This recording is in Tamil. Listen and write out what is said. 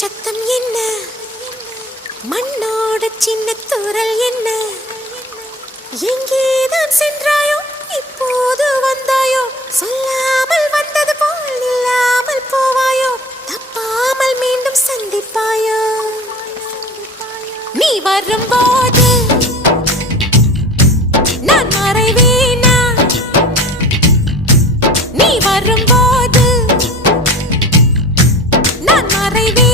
சத்தம் என்ன, மண்ணோட சின்ன தூரல் என்ன, எங்கேதான் சென்றாயோ இப்போது வந்தாயோ, சொல்லாமல் வந்தது போல் இல்லாமல் போவாயோ, தப்பாமல் மீண்டும் சந்திப்பாயோ. நீ வரும்போது நான் மறைவேனா, நீ வரும்போது நான் மறைவேன்.